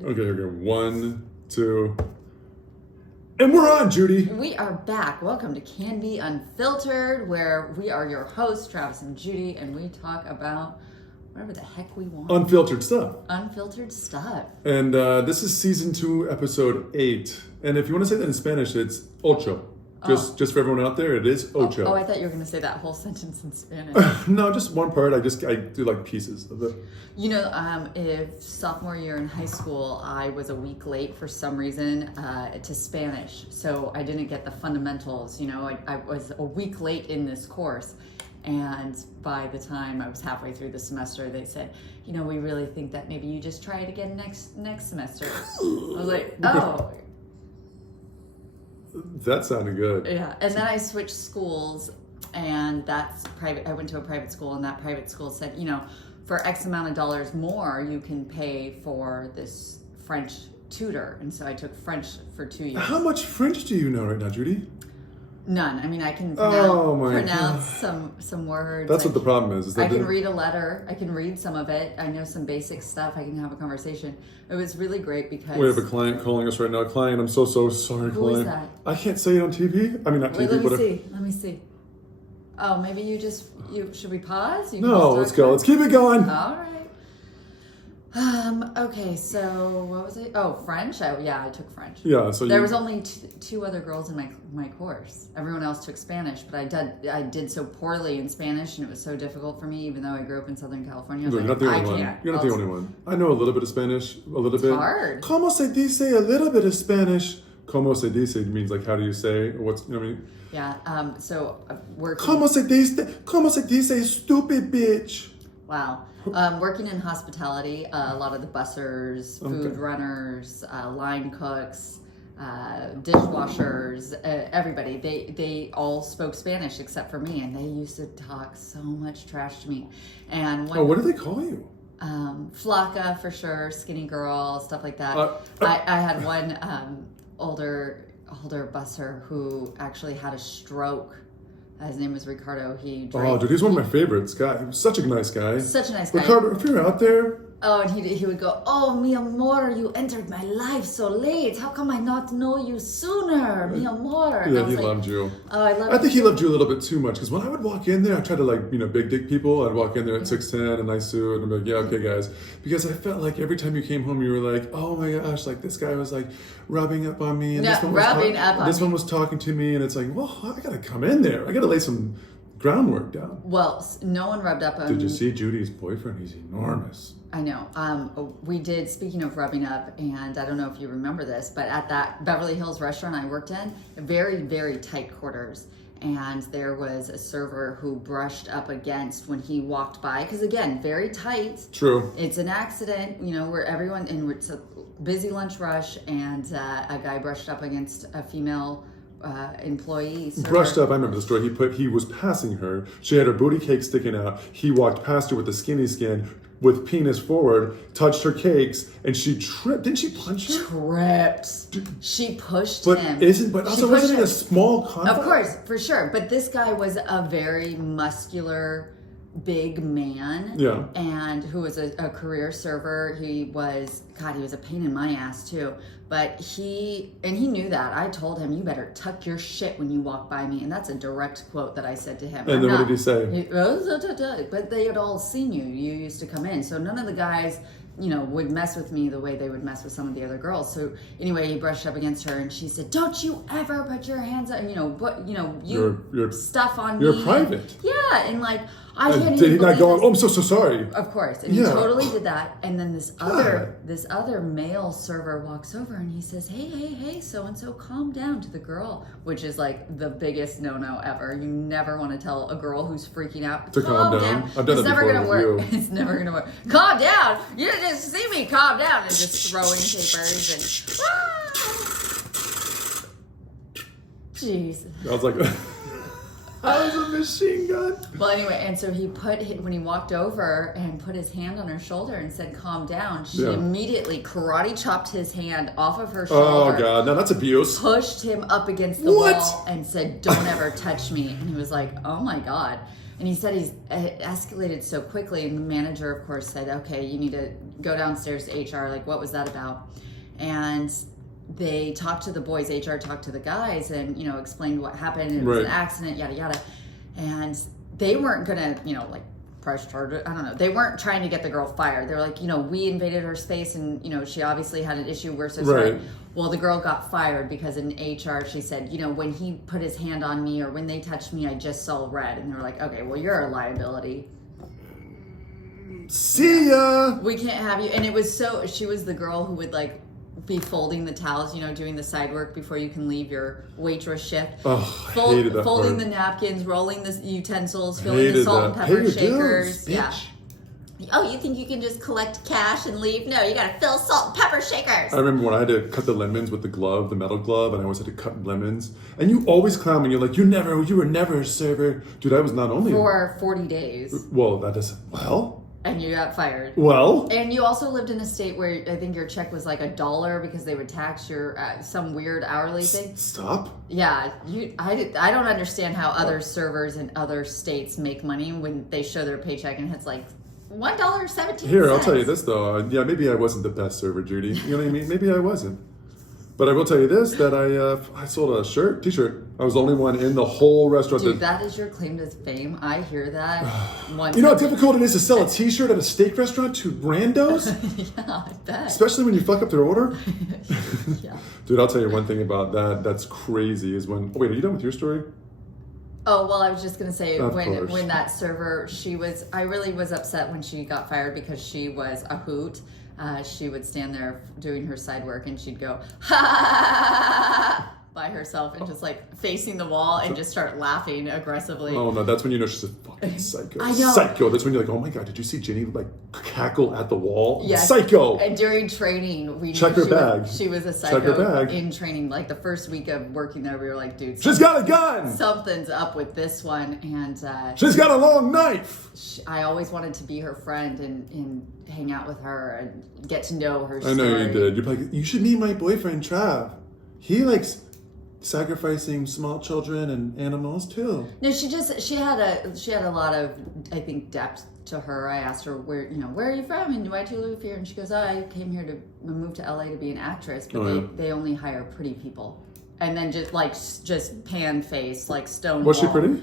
good. Okay. 1, 2. And we're on, Judy. We are back. Welcome to Canby Unfiltered, where we are your hosts, Travis and Judy, and we talk about whatever the heck we want. Unfiltered stuff. Unfiltered stuff. And this is season 2, episode 8. And if you want to say that in Spanish, it's ocho. Just for everyone out there, it is ocho. Oh, I thought you were going to say that whole sentence in Spanish. No, just one part. I do like pieces of it. You know, if sophomore year in high school, I was a week late for some reason to Spanish. So I didn't get the fundamentals. You know, I was a week late in this course. And by the time I was halfway through the semester, they said, you know, we really think that maybe you just try it again next semester. I was like, oh. That sounded good. Yeah, and then I switched schools, and that's private. I went to a private school, and that private school said, you know, for X amount of dollars more, you can pay for this French tutor. And so I took French for 2 years. How much French do you know right now, Judy? None. I mean, I can pronounce some words. That's what the problem is. I can read a letter. I can read some of it. I know some basic stuff. I can have a conversation. It was really great because... We have a client calling us right now. Client, I'm so sorry, Who client. is that? I can't say it on TV. I mean, not TV, Wait, but... Let me see. Oh, maybe should we pause? No, let's go. Let's keep it going. All right. Okay, so what was it? Oh, French? I took French. Yeah, so there was only two other girls in my course. Everyone else took Spanish, but I did so poorly in Spanish, and it was so difficult for me, even though I grew up in Southern California. You're not the only one. You're not the only one. I know a little bit of Spanish, a little bit. It's hard. Como se dice a little bit of Spanish? Como se dice means like how do you say? What's you know what I mean? Yeah. So working. Como se dice stupid bitch? Wow. Working in hospitality, a lot of the bussers, food runners, line cooks, dishwashers, everybody, they all spoke Spanish except for me, and they used to talk so much trash to me. And what do they call you? Flaca for sure, skinny girl, stuff like that. I had one older busser who actually had a stroke. His name was Ricardo. He drank. Oh, dude, he's one of my favorites. Guy, he was such a nice guy. Such a nice guy. Ricardo, if you're out there. Oh, and he would go, oh, mi amor, you entered my life so late. How come I not know you sooner, mi amor? Yeah, he loved you. Oh, I think he loved you a little bit too much, because when I would walk in there, I tried to big dick people. I'd walk in there at 6'10", a nice suit, and I'm like, yeah, okay, guys. Because I felt like every time you came home, you were like, oh my gosh, like this guy was like rubbing up on me, and this one was talking to me, and it's like, well, I gotta come in there. I gotta lay some groundwork down. Well, no one rubbed up on me. Did you see Judy's boyfriend? He's enormous. I know. We did, speaking of rubbing up, and I don't know if you remember this, but at that Beverly Hills restaurant I worked in, very, very tight quarters. And there was a server who brushed up against when he walked by. Because again, very tight. True. It's an accident, where everyone, and it's a busy lunch rush, and a guy brushed up against a female employee. Server. Brushed up, I remember the story. He was passing her. She had her booty cake sticking out. He walked past her with the skinny skin, with penis forward, touched her cakes, and she tripped. Didn't she punch her? Tripped. She pushed but him. Wasn't it a small contact? Of course, for sure. But this guy was a very muscular, big man. Yeah. And who was a career server. He was a pain in my ass too. But he knew that. I told him, you better tuck your shit when you walk by me. And that's a direct quote that I said to him. And then what did he say? But they had all seen you. You used to come in. So none of the guys, would mess with me the way they would mess with some of the other girls. So anyway, he brushed up against her and she said, don't you ever put your hands on, your stuff on me. You're private. Yeah. And I can't even did he not go, this. oh, I'm so sorry. Of course. And he totally did that. And then this other male server walks over and he says, hey, so-and-so, calm down to the girl, which is like the biggest no-no ever. You never want to tell a girl who's freaking out to calm down. I've done it's it never before gonna with work. you. It's never going to work. Calm down. You didn't just see me. Calm down. And just throwing papers and... Jeez. I was like... I was a machine gun. Well, anyway, and so when he walked over and put his hand on her shoulder and said, calm down, she immediately karate chopped his hand off of her shoulder. Oh, God. No, that's abuse. Pushed him up against the wall and said, don't ever touch me. And he was like, oh, my God. And he said it escalated so quickly, and the manager, of course, said, okay, you need to go downstairs to HR, like, what was that about? And they talked to the boys, HR talked to the guys, and, you know, explained what happened, it was an accident, yada, yada. And they weren't gonna, you know, like, press charge, I don't know. They weren't trying to get the girl fired. They were like, you know, we invaded her space, and, you know, she obviously had an issue, we're so sorry. Well, the girl got fired because in HR, she said, you know, when he put his hand on me or when they touched me, I just saw red. And they were like, okay, well, you're a liability. See ya! We can't have you. And it was so, she was the girl who would like be folding the towels, you know, doing the side work before you can leave your waitress shift. Oh, I hated that folding part. the napkins, rolling the utensils, filling the salt and pepper shakers. Yeah. Oh, you think you can just collect cash and leave? No, you gotta fill salt and pepper shakers. I remember when I had to cut the lemons with the glove, the metal glove, and I always had to cut lemons. And you always clown me. You're like, you were never a server. Dude, I was not only... For 40 days. Well, that is... Well... And you got fired. Well... And you also lived in a state where I think your check was like $1 because they would tax your some weird hourly thing. Stop. Yeah, I don't understand how other servers in other states make money when they show their paycheck and it's like $1.17. Here, I'll tell you this though. Yeah, maybe I wasn't the best server, Judy. You know what I mean? Maybe I wasn't. But I will tell you this, that I sold a t-shirt. I was the only one in the whole restaurant. Dude, that is your claim to fame. I hear that. You know how difficult it is to sell a t-shirt at a steak restaurant to randos? Yeah, I bet. Especially when you fuck up their order? Yeah. Dude, I'll tell you one thing about that that's crazy is when... Oh, wait, are you done with your story? Oh, well, I was just going to say, Of when course. that server, I really was upset when she got fired because she was a hoot. She would stand there doing her side work and she'd go, ha, by herself and just like facing the wall and just start laughing aggressively. Oh no, that's when you know she's a fucking psycho. I know. Psycho. That's when you're like, oh my God, did you see Jenny like cackle at the wall? Yes. Psycho. And during training, we Check knew her bag. she was a Check her psycho bag. in training. Like the first week of working there, we were like, dude, She's got a gun. something's up with this one. And She's got a long knife. I always wanted to be her friend and hang out with her and get to know her story. I know you did. You're like, you should meet my boyfriend Trav. He likes sacrificing small children and animals too. No, she had a lot of, I think, depth to her. I asked her where are you from and why do you live here? And she goes, oh, I came here to move to LA to be an actress, but they only hire pretty people. And then just pan face, like stone. Was she wall. pretty?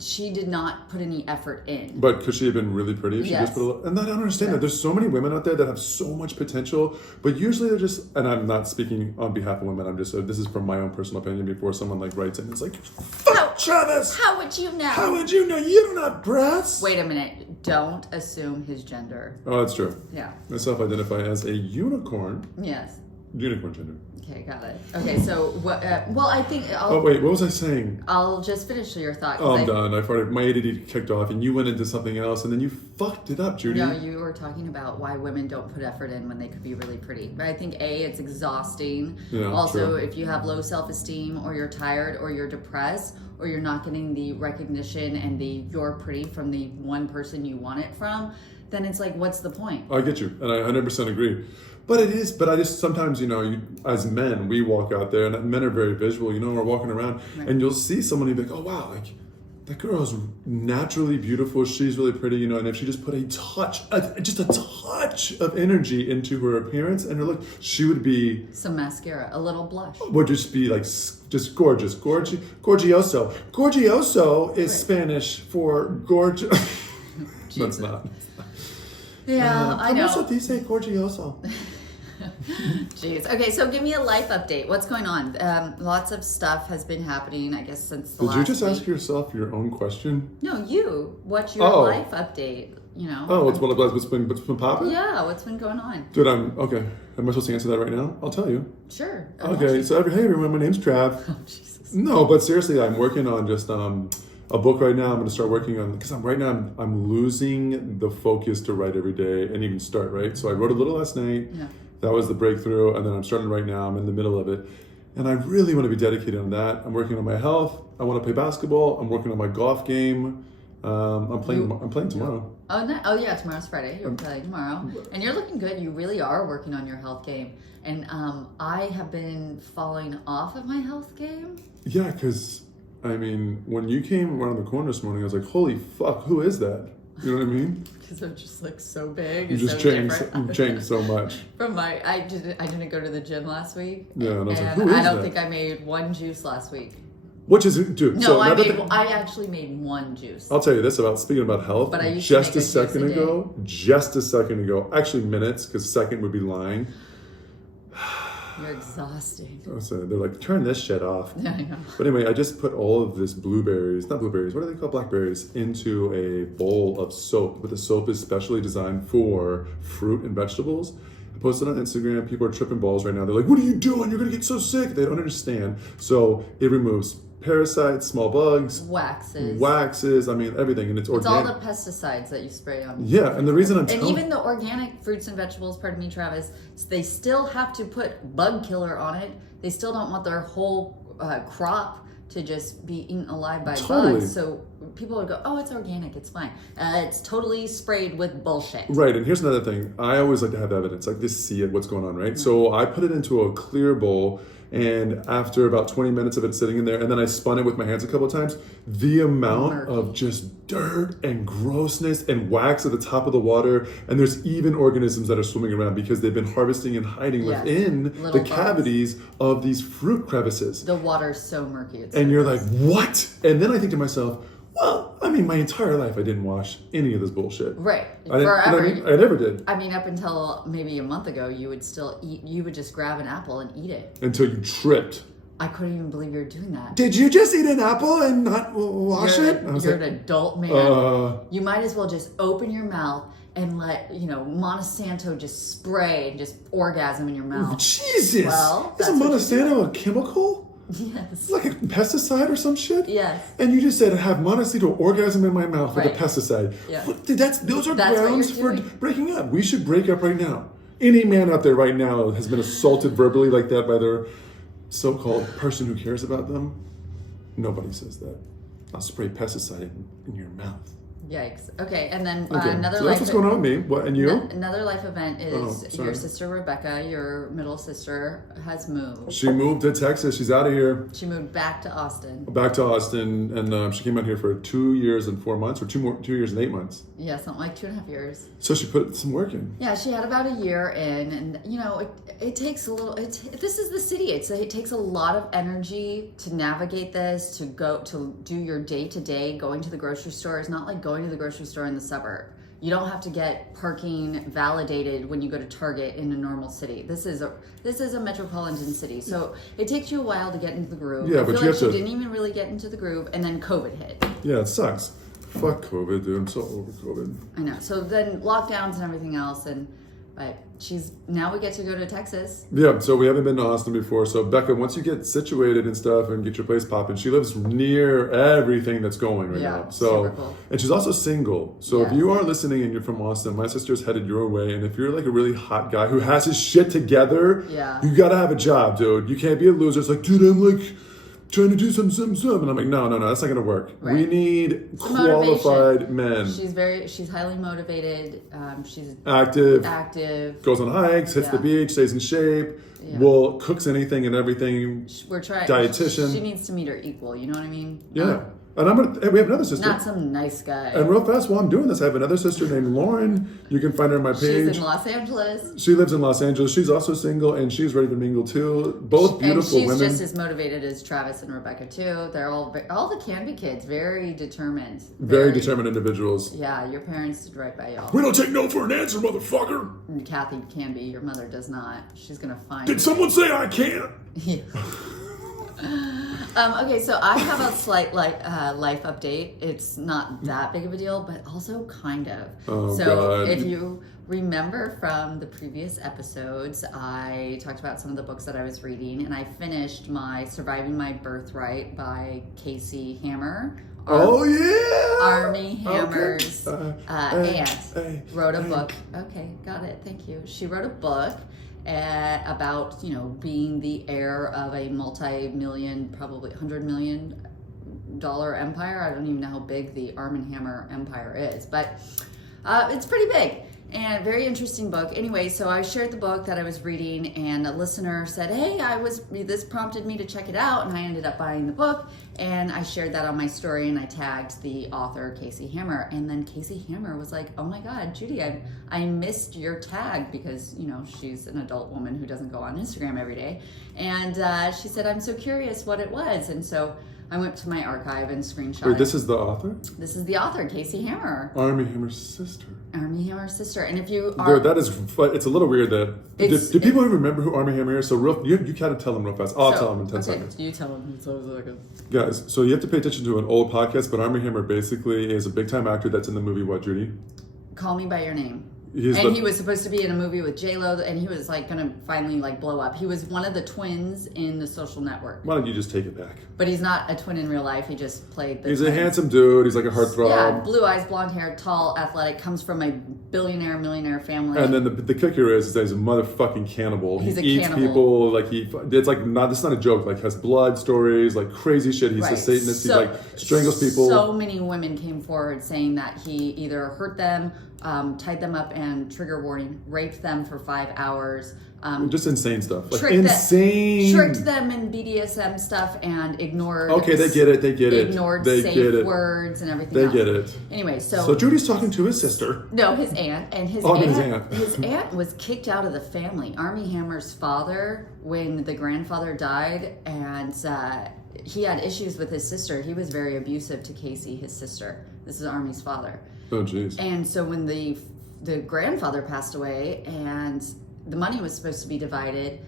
She did not put any effort in. But could she have been really pretty if she Yes. just put and I don't understand that. There's so many women out there that have so much potential, but usually they're just, and I'm not speaking on behalf of women, I'm just, this is from my own personal opinion before someone like writes in. It's like, fuck Travis! How would you know? How would you know? You don't have breasts! Wait a minute. Don't assume his gender. Oh, that's true. Yeah. I self-identify as a unicorn. Yes. Unicorn gender. Okay, got it. Okay, so what? Well, I think. Oh wait, what was I saying? I'll just finish your thought. Oh, I'm done. My ADD kicked off, and you went into something else, and then you fucked it up, Judy. No, you were talking about why women don't put effort in when they could be really pretty. But I think it's exhausting. Yeah, also, true. if you have low self-esteem, or you're tired, or you're depressed, or you're not getting the recognition and the you're pretty from the one person you want it from, then it's like, what's the point? I get you, and I 100% agree. But it is, but I just sometimes, as men, we walk out there, and men are very visual, we're walking around, Right. and you'll see someone and be like, oh wow, like, that girl is naturally beautiful, she's really pretty, and if she just put just a touch of energy into her appearance and her look, she would be... Some mascara, a little blush. Would just be like, just gorgeous, gorgioso. Gorgioso is Right. Spanish for gorgeous. That's not. Yeah, I know. ¿Cómo se dice gorgioso? Jeez. Okay, so give me a life update. What's going on? Lots of stuff has been happening, I guess, since the Did last you just week. ask yourself your own question? No, you. What's your Oh. life update? Oh, what's been popping? Yeah, what's been going on? Dude, okay. Am I supposed to answer that right now? I'll tell you. Sure. Okay, so hey everyone, my name's Trav. Oh, Jesus. No, but seriously, I'm working on just a book right now. I'm going to start working on because I'm losing the focus to write every day and even start, right? So I wrote a little last night. Yeah. That was the breakthrough, and then I'm starting right now. I'm in the middle of it, and I really want to be dedicated on that. I'm working on my health. I want to play basketball. I'm working on my golf game. I'm playing tomorrow. Oh, no. Oh, yeah, tomorrow's Friday. You're playing tomorrow. And you're looking good. You really are working on your health game. And I have been falling off of my health game. Yeah, because I mean, when you came around the corner this morning, I was like, holy fuck, who is that? You know what I mean? Because I'm just like so big. You and just so changed, different. you changed so much. I didn't go to the gym last week. Yeah, and I was like, and who is I don't that? think I made one juice last week. Which is, dude. No, so I actually made one juice. I'll tell you this about speaking about health. But I used just to a make second ago, actually minutes, because second would be lying. You're exhausting. So they're like, turn this shit off. Yeah, I know. But anyway, I just put all of this not blueberries, what are they called? Blackberries, into a bowl of soap. But the soap is specially designed for fruit and vegetables. I posted on Instagram. People are tripping balls right now. They're like, what are you doing? You're going to get so sick. They don't understand. So it removes parasites, small bugs, waxes, I mean, everything. And it's organic. It's all the pesticides that you spray on. Yeah, and the reason I'm And even the organic fruits and vegetables, pardon me, Travis, they still have to put bug killer on it. They still don't want their whole crop to just be eaten alive by bugs. So people would go, oh, it's organic, it's fine. It's totally sprayed with bullshit. Right, and here's another thing. I always like to have evidence, like to see it, what's going on, right? So I put it into a clear bowl, and after about 20 minutes of it sitting in there, and then I spun it with my hands a couple of times, the amount of just dirt and grossness and wax at the top of the water, and there's even organisms that are swimming around because they've been harvesting and hiding within the cavities of these fruit crevices. The water's so murky. And you're like, what? And then I think to myself, well, I mean, my entire life I didn't wash any of this bullshit. Right. Forever. I never did. I mean, up until maybe a month ago, you would still eat, you would just grab an apple and eat it. Until you tripped. I couldn't even believe you were doing that. Did you just eat an apple and not wash it? You're an adult man. You might as well just open your mouth and let, Monsanto just spray and just orgasm in your mouth. Jesus! Well, is Monsanto a chemical? Yes. It's like a pesticide or some shit? Yes. And you just said, I have Monsanto orgasm in my mouth with a pesticide. Yeah. Those are grounds for breaking up. We should break up right now. Any man out there right now has been assaulted verbally like that by their so-called person who cares about them. Nobody says that. I'll spray pesticide in your mouth. Yikes. Okay, and then Okay. another So life. that's what's going on with me. What, and you? Another life event is your sister Rebecca, your middle sister, has moved. She moved to Texas. She's out of here. She moved back to Austin. Back to Austin, and she came out here for 2 years and 4 months, or 2 years and 8 months. Yeah, something like 2.5 years. So she put some work in. Yeah, she had about a year in, and it takes a little. This is the city. It takes a lot of energy to navigate this, to do your day to day. Going to the grocery store is not like going to the grocery store in the suburb. You don't have to get parking validated when you go to Target in a normal city. This is a metropolitan city, so it takes you a while to get into the groove. Yeah, I but feel you like have she to. didn't even really get into the groove, and then COVID hit. Yeah, it sucks. Fuck COVID, dude. I'm so over COVID. I know. So then lockdowns and everything else, but now we get to go to Texas. Yeah, so we haven't been to Austin before. So Becca, once you get situated and stuff and get your place popping, she lives near everything that's going right now. So, super cool. And she's also single. So if you are listening and you're from Austin, my sister's headed your way. And if you're like a really hot guy who has his shit together, you gotta have a job, dude. You can't be a loser. It's like, dude, I'm like trying to do some. And I'm like, no, that's not gonna work. Right. We need qualified men. She's highly motivated. She's active, goes on hikes, hits the beach, stays in shape, cooks anything and everything. We're trying. Dietitian. She needs to meet her equal. You know what I mean? Yeah. And we have another sister. Not some nice guy. And real fast, while I'm doing this, I have another sister named Lauren. You can find her on my page. She's in Los Angeles. She lives in Los Angeles. She's also single, and she's ready to mingle too. Both beautiful women. And she's just as motivated as Travis and Rebecca too. They're all the Canby kids, very determined. Very determined individuals. Yeah, your parents did right by y'all. We don't take no for an answer, motherfucker. And Kathy Canby, your mother does not. She's gonna find. Did someone say I can't? Yeah. Okay, so I have a slight life update. It's not that big of a deal, but also kind of. Oh, so God. If you remember from the previous episodes, I talked about some of the books that I was reading, and I finished my Surviving My Birthright by Canby Hammer. Armie Hammer's aunt wrote a book. Okay, got it. Thank you. She wrote a book about being the heir of a multi-million, probably $100 million empire. I don't even know how big the Armie Hammer empire is, but it's pretty big. And very interesting book. Anyway, so I shared the book that I was reading, and a listener said, "Hey, this prompted me to check it out," and I ended up buying the book. And I shared that on my story, and I tagged the author, Canby Hammer. And then Canby Hammer was like, "Oh my God, Judy, I missed your tag," because she's an adult woman who doesn't go on Instagram every day. And she said, "I'm so curious what it was." And so I went to my archive and screenshot. Wait, this is the author? This is the author, Canby Hammer. Armie Hammer's sister. Armie Hammer's sister. And if you are... It's a little weird that... Do people even remember who Armie Hammer is? So you gotta tell them real fast. I'll tell them in 10 seconds. You tell them. Guys, so you have to pay attention to an old podcast, but Armie Hammer basically is a big-time actor that's in the movie, what, Judy? Call Me By Your Name. He was supposed to be in a movie with J-Lo, and he was like gonna finally like blow up. He was one of the twins in The Social Network. Why don't you just take it back? But he's not a twin in real life. He just played the He's twin. a handsome dude. He's like a heartthrob. Yeah, blue eyes, blonde hair, tall, athletic, comes from a millionaire family. And then the kicker is that he's a motherfucking cannibal. He's he eats people. Like it's like not. This is not a joke. Like has blood stories, like crazy shit. He's a Satanist. He like strangles people. So many women came forward saying that he either hurt them, tied them up, and trigger warning, raped them for 5 hours. Just insane stuff. Like tricked them in BDSM stuff and ignored. Okay, they get it. Ignored safe words and everything. They get it. Anyway, so Judy's talking to his sister. No, his aunt, and his aunt was kicked out of the family. Armie Hammer's father, when the grandfather died, and he had issues with his sister. He was very abusive to Casey, his sister. This is Armie's father. Oh, jeez. And so when the grandfather passed away and the money was supposed to be divided,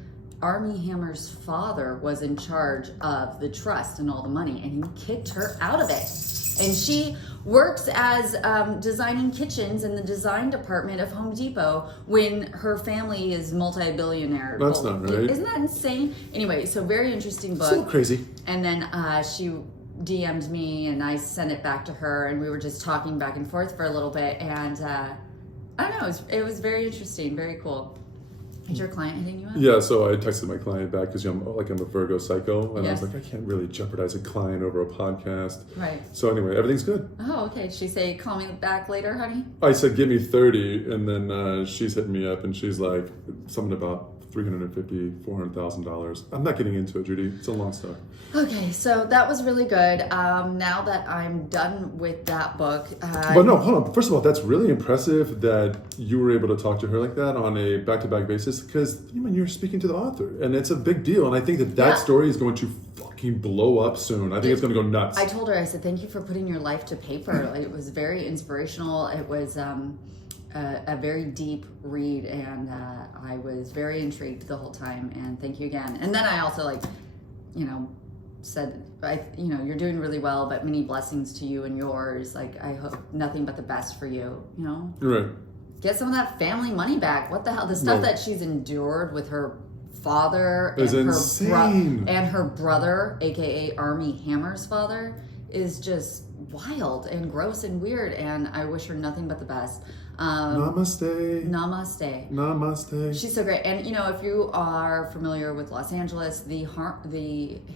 Armie Hammer's father was in charge of the trust and all the money, and he kicked her out of it. And she works as designing kitchens in the design department of Home Depot when her family is multi-billionaire. That's not right. Isn't that insane? Anyway, so very interesting book. So crazy. And then she DM'd me, and I sent it back to her, and we were just talking back and forth for a little bit, and I don't know, it was very interesting, very cool. Is your client hitting you up? Yeah, so I texted my client back because I'm a Virgo psycho, and Yes. I was like, I can't really jeopardize a client over a podcast. Right. So anyway, everything's good. Oh, okay. Did she say, "Call me back later, honey"? I said, give me 30, and then she's hitting me up, and she's like, something about $350,000, $400,000. I'm not getting into it, Judy. It's a long story. Okay, so that was really good. Now that I'm done with that book, But no, hold on. First of all, that's really impressive that you were able to talk to her like that on a back-to-back basis, because you're speaking to the author, and it's a big deal. And I think that story is going to fucking blow up soon. I think it's going to go nuts. I told her, I said, "Thank you for putting your life to paper." It was very inspirational. It was a very deep read, and I was very intrigued the whole time. And thank you again. And then I also said, you're doing really well, but many blessings to you and yours. Like, I hope nothing but the best for you. Right. Get some of that family money back. What the hell? The stuff that she's endured with her father and her brother, aka Armie Hammer's father, is just wild and gross and weird. And I wish her nothing but the best. Namaste. She's so great. And if you are familiar with Los Angeles, the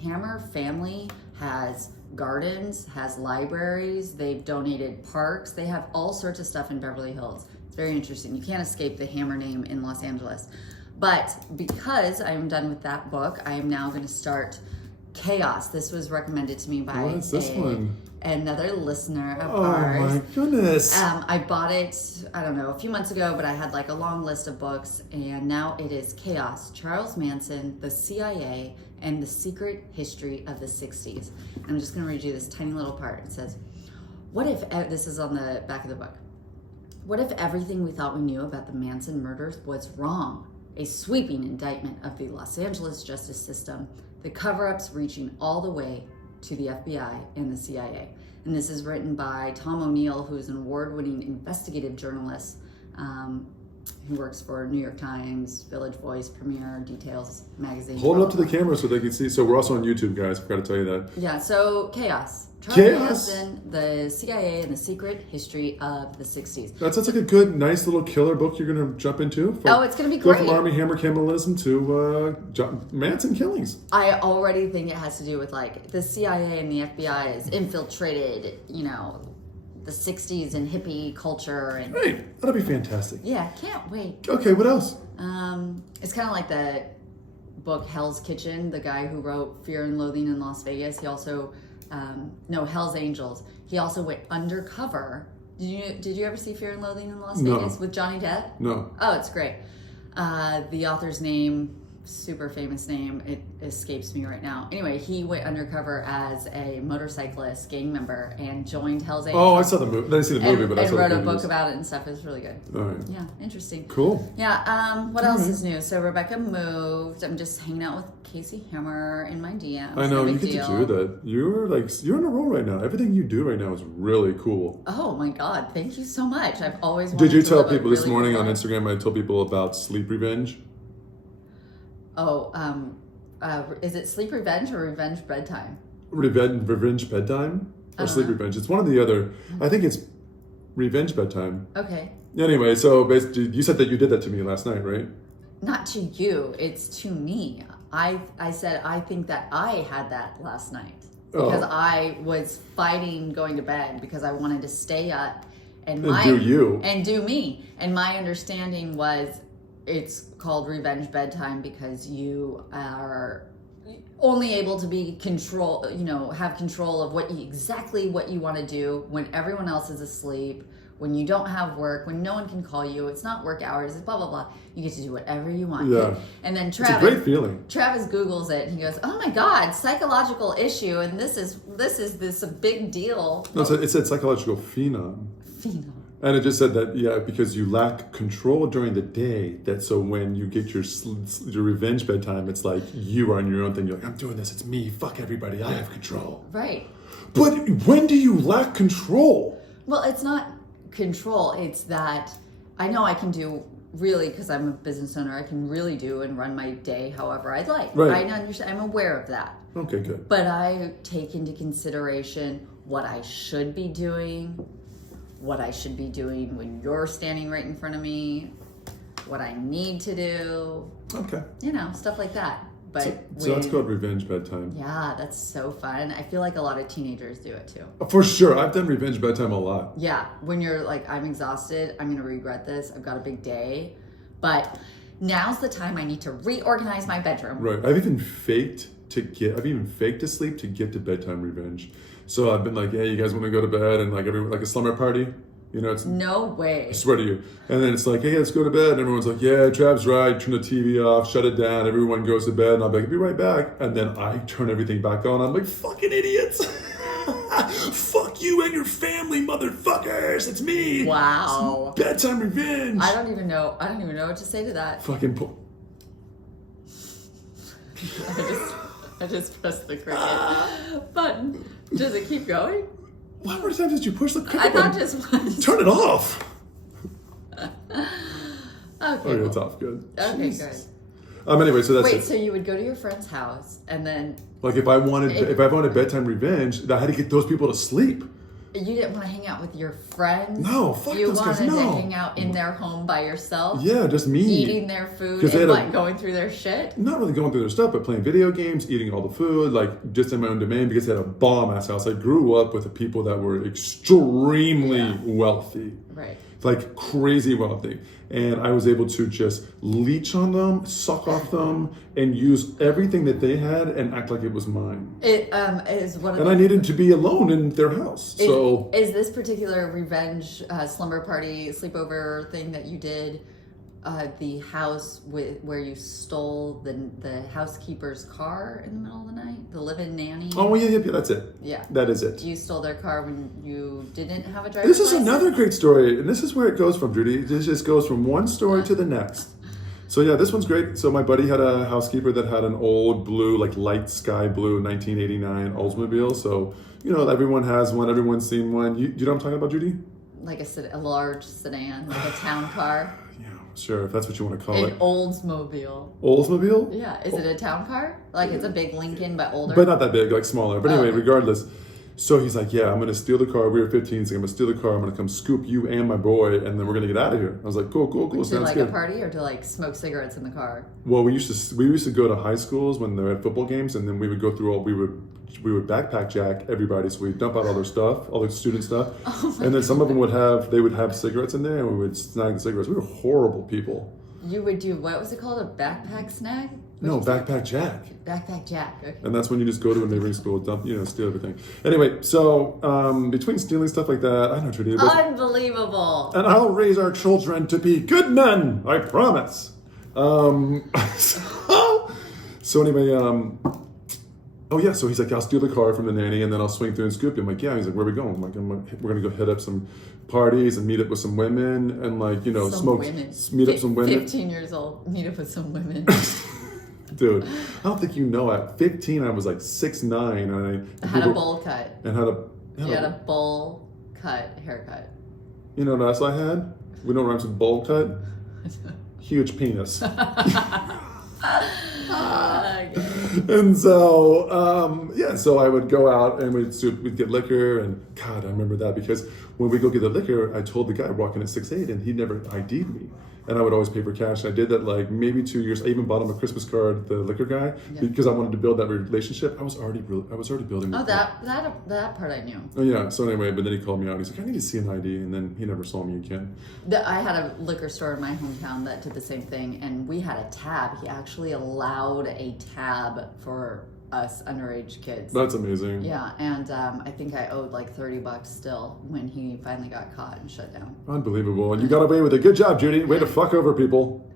Hammer family has gardens, has libraries, they've donated parks, they have all sorts of stuff in Beverly Hills. It's very interesting. You can't escape the Hammer name in Los Angeles. But because I am done with that book, I am now going to start Chaos. This was recommended to me by What is this one? Another listener of ours. Oh my goodness. I bought it, I don't know, a few months ago, but I had a long list of books, and now it is Chaos, Charles Manson, the CIA, and the Secret History of the 60s. And I'm just going to read you this tiny little part. It says, what if, this is on the back of the book, what if everything we thought we knew about the Manson murders was wrong? A sweeping indictment of the Los Angeles justice system, the cover-ups reaching all the way to the FBI and the CIA. And this is written by Tom O'Neill, who is an award-winning investigative journalist who works for New York Times, Village Voice, Premiere, Details magazine. Hold it up to the camera so they can see. So we're also on YouTube, guys. I've got to tell you that. Yeah, so Chaos. Charles Manson, the CIA, and the Secret History of the 60s. That sounds like a good, nice little killer book you're going to jump into. It's going to be Go great. from Armie Hammer cannibalism to Manson killings. I already think it has to do with the CIA and the FBI is infiltrated, the 60s and hippie culture. And Great. That'll be fantastic. yeah, can't wait. Okay, what else? It's kind of like the book Hell's Kitchen, the guy who wrote Fear and Loathing in Las Vegas. He also, Hell's Angels. He also went undercover. Did you ever see Fear and Loathing in Las Vegas with Johnny Depp? No. Oh, it's great. The author's name, super famous name, it escapes me right now. Anyway, he went undercover as a motorcyclist gang member and joined Hell's Angels. Oh, I saw the movie. I didn't see the movie, but I saw the and wrote a videos. book about it and stuff. It was really good. All right. Yeah, interesting. Cool. Yeah, what else is new? So Rebecca moved. I'm just hanging out with Casey Hammer in my DMs. I know, No you big get deal. to do that. You're on a roll right now. Everything you do right now is really cool. Oh my God, thank you so much. I've always wanted Did you to tell live a people this really morning cool on life. Instagram, I told people about sleep revenge? Oh, is it Sleep Revenge or Revenge Bedtime? Revenge Bedtime? Or Sleep Revenge? It's one or the other. I think it's Revenge Bedtime. Okay. Anyway, so basically, you said that you did that to me last night, right? Not to you, it's to me. I said I think that I had that last night because I was fighting going to bed because I wanted to stay up and do you. and do me. And my understanding was it's called Revenge Bedtime because you are only able to be have control of exactly what you want to do when everyone else is asleep, when you don't have work, when no one can call you, it's not work hours, it's blah, blah, blah. You get to do whatever you want. Yeah. And then It's a great feeling. Travis Googles it and he goes, oh my God, psychological issue. And this is a big deal. No, so it said psychological phenom. Phenom. And it just said that, because you lack control during the day, that so when you get your revenge bedtime, it's like you are on your own thing. You're like, I'm doing this, it's me, fuck everybody, I have control. Right. But when do you lack control? Well, it's not control. It's that I know I can do really, because I'm a business owner, I can really do and run my day however I'd like. Right. I understand. I'm aware of that. Okay, good. But I take into consideration what I should be doing, what I should be doing when you're standing right in front of me, what I need to do, Okay. Stuff like that. But So that's called Revenge Bedtime. Yeah, that's so fun. I feel like a lot of teenagers do it too. For sure. I've done Revenge Bedtime a lot. Yeah, when you're like, I'm exhausted, I'm gonna regret this, I've got a big day, but now's the time I need to reorganize my bedroom. Right. I've even faked to sleep to get to bedtime revenge. So I've been like, hey, you guys want to go to bed? And like a slumber party, it's No way. I swear to you. And then it's like, hey, let's go to bed. And everyone's like, yeah, Trav's right. Turn the TV off, shut it down. Everyone goes to bed. And I'll be like, be right back. And then I turn everything back on. I'm like, fucking idiots. Fuck you and your family, motherfuckers. It's me. Wow. It's bedtime revenge. I don't even know what to say to that. Fucking I just pressed the cricket button. Does it keep going? How many times did you push the cricket I thought button? just once. Turn it off. Okay. Okay, it's off. Good. Okay, Jesus. good. Anyway, so that's Wait, it. so you would go to your friend's house and then Like if I wanted bedtime revenge, I had to get those people to sleep. you didn't want to hang out with your friends? No, fuck You those guys. wanted to No. hang out in their home by yourself? Yeah, just me. Eating their food 'Cause they and had going through their shit? Not really going through their stuff, but playing video games, eating all the food, like just in my own domain because they had a bomb ass house. I grew up with the people that were extremely wealthy. Right. Like crazy wealthy. And I was able to just leech on them, suck off them, and use everything that they had and act like it was mine. It is one of And I needed to be alone in their house. So is this particular revenge slumber party sleepover thing that you did the house where you stole the housekeeper's car in the middle of the night, the live-in nanny? oh yeah, that's it. Yeah. That is it. You stole their car when you didn't have a driver's This is license? another great story, and this is where it goes from, Judy. This just goes from one story to the next. So yeah, this one's great. So my buddy had a housekeeper that had an old blue, like light sky blue 1989 Oldsmobile. So, everyone has one, everyone's seen one. You know what I'm talking about, Judy? Like a large sedan, like a town car. Yeah, sure, if that's what you want to call An it. Oldsmobile. Oldsmobile? Yeah. Is it a town car? Like it's a big Lincoln but older? But not that big, like smaller. But anyway, okay. regardless, So he's like, yeah, I'm going to steal the car. We were 15. He's like, I'm going to steal the car. I'm going to come scoop you and my boy, and then we're going to get out of here. I was like, cool. To Sounds like good. a party or to like smoke cigarettes in the car? Well, we used to go to high schools when they had football games, and then we would go through we would backpack jack everybody. So we'd dump out all their stuff, all the student stuff. And then some of them would have cigarettes in there, and we would snag the cigarettes. We were horrible people. You would do, what was it called? A backpack snag? No, backpack jack. Backpack jack. Okay. And that's when you just go to a neighboring school, dump, steal everything. Anyway, so between stealing stuff like that, I know, Judy. Unbelievable. And I'll raise our children to be good men, I promise. So anyway, so he's like, I'll steal the car from the nanny and then I'll swing through and scoop you. I'm like, yeah. He's like, where are we going? I'm like, we're going to go hit up some parties and meet up with some women and like, meet up some women. 15 years old, meet up with some women. Dude, I don't think you know. At 15, I was like 6'9", and I had a bowl cut. And You had a bowl cut haircut. You know what else I had? We know what rhymes with bowl cut? Huge penis. And so, so I would go out and we'd get liquor, and God, I remember that because when we go get the liquor, I told the guy walking at 6'8", and he never ID'd me. And I would always pay for cash. And I did that like maybe 2 years. I even bought him a Christmas card, the liquor guy, because I wanted to build that relationship. I was already building. Oh, that part I knew. Oh yeah. So anyway, but then he called me out. He's like, I need to see an ID, and then he never saw me again. I had a liquor store in my hometown that did the same thing, and we had a tab. He actually allowed a tab for us underage kids. That's amazing. Yeah, and I think I owed like $30 still when he finally got caught and shut down. Unbelievable. And you got away with it. Good job, Judy. Way to fuck over people.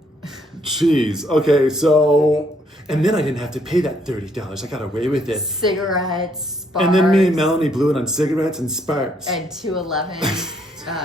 Jeez. Okay, so... And then I didn't have to pay that $30. I got away with it. Cigarettes, sparks. And then me and Melanie blew it on cigarettes and sparks. And 211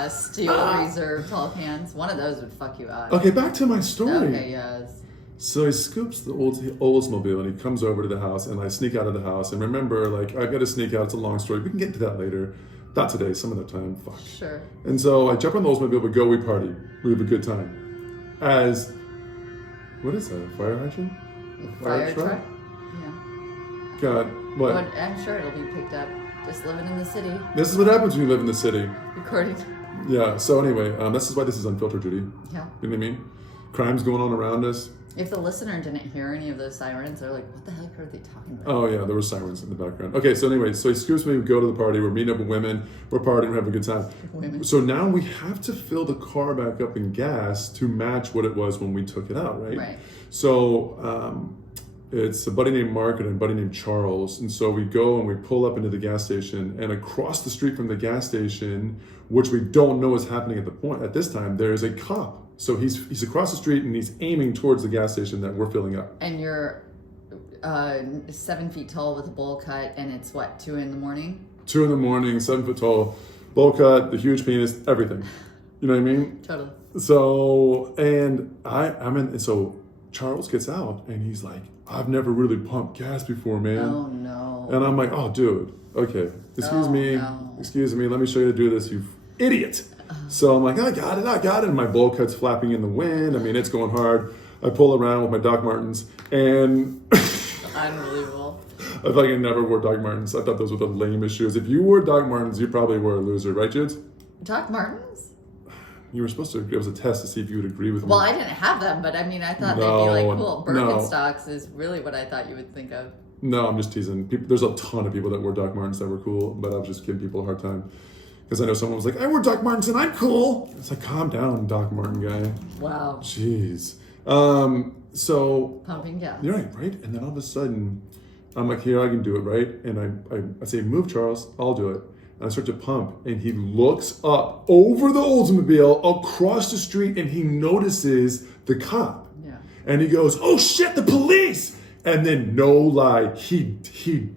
steel reserve tall cans. One of those would fuck you up. Okay, back to my story. Okay, yes. So he scoops the Oldsmobile and he comes over to the house, and I sneak out of the house. And remember, like, I've got to sneak out. It's a long story. We can get into that later. Not today, some other time. Fuck. Sure. And so I jump on the Oldsmobile, we party. We have a good time. What is that, a fire hydrant? Fire truck? Yeah. God, what? But I'm sure it'll be picked up. Just living in the city. This is what happens when you live in the city. Recording. Yeah, so anyway, this is why this is unfiltered, Judy. Yeah. You know what I mean? Crime's going on around us. If the listener didn't hear any of those sirens, they're like, what the heck are they talking about? Oh, yeah, there were sirens in the background. Okay, so anyway, so he scoops me, we go to the party, we're meeting up with women, we're partying, we're having a good time. Women. So now we have to fill the car back up in gas to match what it was when we took it out, right? Right. So it's a buddy named Mark and a buddy named Charles. And so we go and we pull up into the gas station, and across the street from the gas station, which we don't know is happening at this time, there's a cop. So he's across the street and he's aiming towards the gas station that we're filling up. And you're 7 feet tall with a bowl cut, and it's what, 2 a.m? 2 a.m, 7 foot tall, bowl cut, the huge penis, everything. You know what I mean? Totally. So, and so Charles gets out and he's like, I've never really pumped gas before, man. Oh no. And I'm like, oh dude, okay, excuse me, let me show you how to do this, you idiot. So I'm like, I got it. And my bowl cut's flapping in the wind. I mean, it's going hard. I pull around with my Doc Martens, and Unbelievable. I fucking never wore Doc Martens. I thought those were the lamest shoes. If you wore Doc Martens, you probably were a loser, right, Jude? Doc Martens? You were supposed to, it was a test to see if you would agree with me. Well, I didn't have them, but I mean, I thought they'd be like, cool. Birkenstocks is really what I thought you would think of. No, I'm just teasing. There's a ton of people that wore Doc Martens that were cool, but I was just giving people a hard time. Because I know someone was like, I wore Doc Martens and I'm cool. It's like, calm down, Doc Marten guy. Wow. Jeez. So. Pumping gas. You're right? And then all of a sudden, I'm like, here, I can do it, right? And I say, move, Charles, I'll do it. And I start to pump, and he looks up over the Oldsmobile across the street, and he notices the cop. Yeah. And he goes, oh shit, the police! And then, no lie, he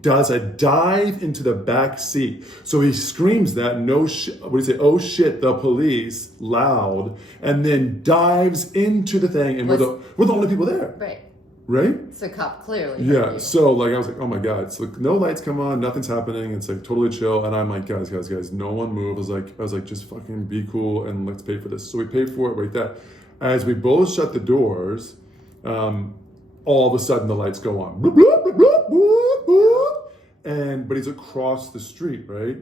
does a dive into the back seat. So he screams that, oh shit, the police, loud, and then dives into the thing, and we're the only people there. Right. Right? So cop clearly. Yeah, so like I was like, oh my God. So no lights come on, nothing's happening. It's like totally chill. And I'm like, guys, no one move. I was like, just fucking be cool and let's pay for this. So we paid for it right there. As we both shut the doors, all of a sudden the lights go on. Boop, boop, boop, boop, boop. but he's across the street, right?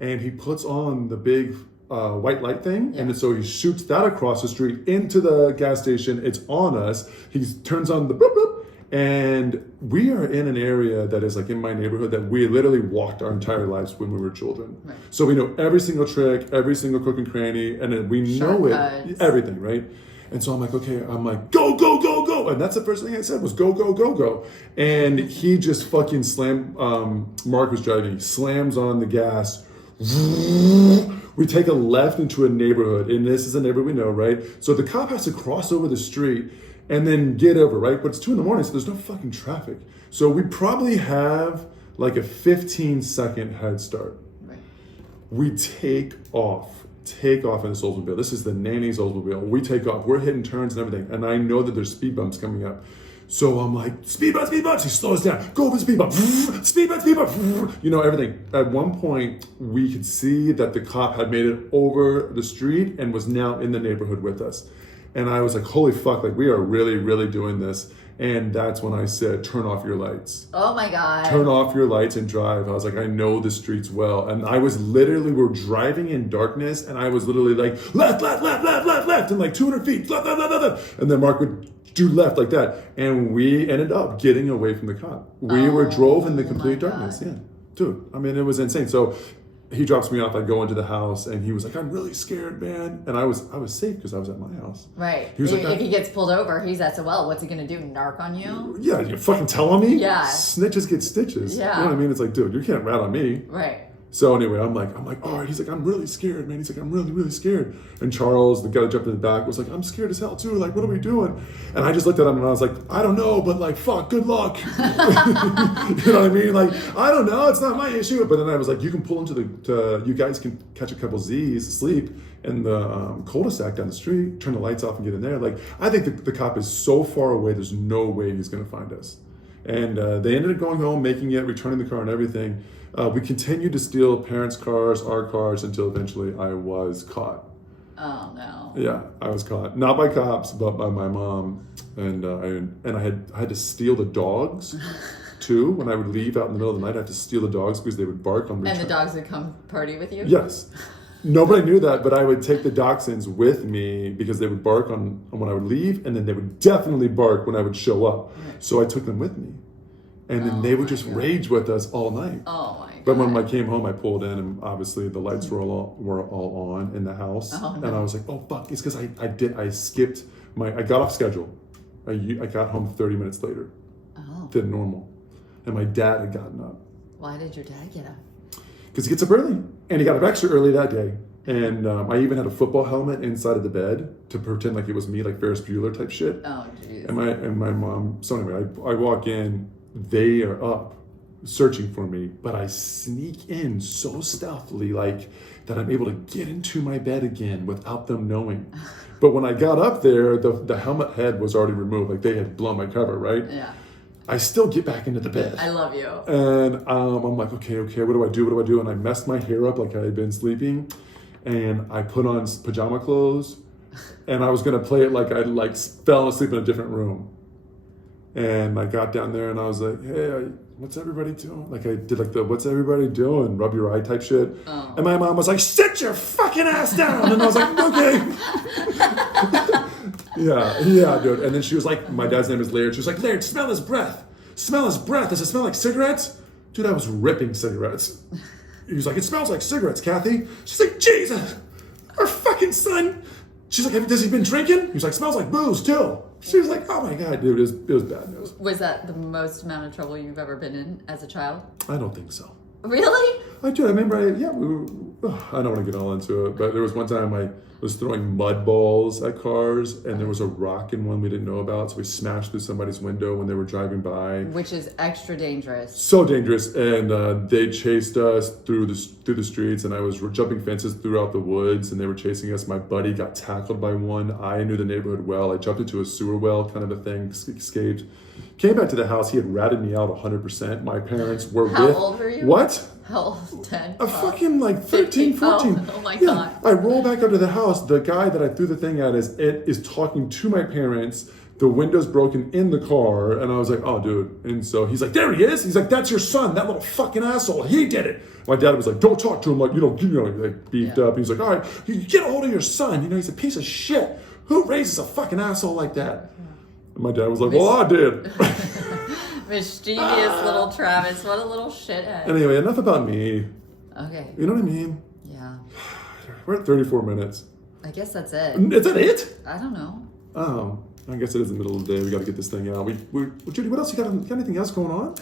And he puts on the big white light thing, and so he shoots that across the street into the gas station. It's on us. He turns on the boop boop, and we are in an area that is like in my neighborhood that we literally walked our entire lives when we were children. Right. So we know every single trick, every single crook and cranny, and then we know it, everything, right? And so I'm like, okay, go, go, go, go. And that's the first thing I said was go, go, go, go. And he just fucking slammed, Mark was driving, he slams on the gas. We take a left into a neighborhood, and this is a neighborhood we know, right? So the cop has to cross over the street and then get over, right? But it's 2 a.m, so there's no fucking traffic. So we probably have like a 15-second head start. Right. We take off in this Oldsmobile. This is the nanny's Oldsmobile. We take off. We're hitting turns and everything. And I know that there's speed bumps coming up. So I'm like, speed bump, speed bumps. He slows down. Go over the speed bump. Speed bump, speed bump. You know, everything. At one point, we could see that the cop had made it over the street and was now in the neighborhood with us. And I was like, holy fuck, like we are really, really doing this. And that's when I said, turn off your lights. Oh my God. Turn off your lights and drive. I was like, I know the streets well. And I was literally, we were driving in darkness, and I was literally like, left, left, left, left, left, left, and like 200 feet, left, left, left, left. And then Mark would do left like that. And we ended up getting away from the cop. We drove in the complete darkness. Yeah. Dude, I mean, it was insane. So he drops me off. I go into the house, and he was like, I'm really scared, man. And I was safe because I was at my house. Right. He was if he gets pulled over, he's at, so well, what's he going to do? Narc on you? Yeah, you're fucking telling me? Yeah. Snitches get stitches. Yeah. You know what I mean? It's like, dude, you can't rat on me. Right. So anyway, I'm like, all right. He's like, I'm really scared, man. He's like, I'm really, really scared. And Charles, the guy that jumped in the back, was like, I'm scared as hell too. Like, what are we doing? And I just looked at him and I was like, I don't know, but like, fuck, good luck. You know what I mean? Like, I don't know. It's not my issue. But then I was like, you can pull into you guys can catch a couple Z's, sleep in the cul-de-sac down the street, turn the lights off and get in there. Like, I think the cop is so far away, there's no way he's going to find us. And they ended up going home, making it, returning the car and everything. We continued to steal parents' cars, our cars, until eventually I was caught. Oh no! Yeah, I was caught, not by cops, but by my mom, and I had to steal the dogs too. When I would leave out in the middle of the night, I had to steal the dogs because they would bark on me. And the dogs would come party with you? Yes. Nobody knew that, but I would take the dachshunds with me because they would bark on when I would leave, and then they would definitely bark when I would show up. Right. So I took them with me. And then they would just rage with us all night. Oh my God. But when I came home, I pulled in, and obviously the lights were all on in the house. Oh, no. And I was like, oh fuck, it's because I skipped I got off schedule. I got home 30 minutes later than normal. And my dad had gotten up. Why did your dad get up? Because he gets up early. And he got up extra early that day. And I even had a football helmet inside of the bed to pretend like it was me, like Ferris Bueller type shit. Oh, jeez. And my mom, so anyway, I walk in. They are up searching for me, but I sneak in so stealthily, like that I'm able to get into my bed again without them knowing. But when I got up there, the helmet head was already removed, like they had blown my cover, right? Yeah. I still get back into the bed. I love you. And I'm like, okay, what do I do? And I messed my hair up like I had been sleeping, and I put on pajama clothes, and I was gonna play it like I fell asleep in a different room. And I got down there and I was like, hey, what's everybody doing? Like I did like the what's everybody doing? Rub your eye type shit. Oh. And my mom was like, sit your fucking ass down. And I was like, okay. yeah, dude. And then she was like, my dad's name is Laird. She was like, Laird, smell his breath. Smell his breath. Does it smell like cigarettes? Dude, I was ripping cigarettes. He was like, it smells like cigarettes, Kathy. She's like, Jesus, our fucking son. She's like, has he been drinking? He was like, smells like booze too. She was like, oh my God, dude, it was bad news. Was that the most amount of trouble you've ever been in as a child? I don't think so. Really? I do. I remember, I don't want to get all into it, but there was one time I was throwing mud balls at cars, and there was a rock in one we didn't know about, so we smashed through somebody's window when they were driving by. Which is extra dangerous. So dangerous, and they chased us through the streets, and I was jumping fences throughout the woods, and they were chasing us. My buddy got tackled by one. I knew the neighborhood well. I jumped into a sewer well, kind of a thing, escaped. Came back to the house. He had ratted me out 100%. My parents were How old were you? What? How old? 10? A fucking like 13, 14. Oh my God. I roll back up to the house. The guy that I threw the thing at is talking to my parents, the window's broken in the car, and I was like, oh, dude. And so he's like, there he is. He's like, that's your son, that little fucking asshole. He did it. My dad was like, don't talk to him, like, like beefed up. He's like, all right, you get a hold of your son. He's a piece of shit. Who raises a fucking asshole like that? And my dad was like, well, I did. Mischievous little Travis. What a little shithead. Anyway, enough about me. Okay. You know what I mean? Yeah. We're at 34 minutes. I guess that's it. Is that it? I don't know. Oh, I guess it is the middle of the day. We got to get this thing out. Judy, what else? You got anything else going on?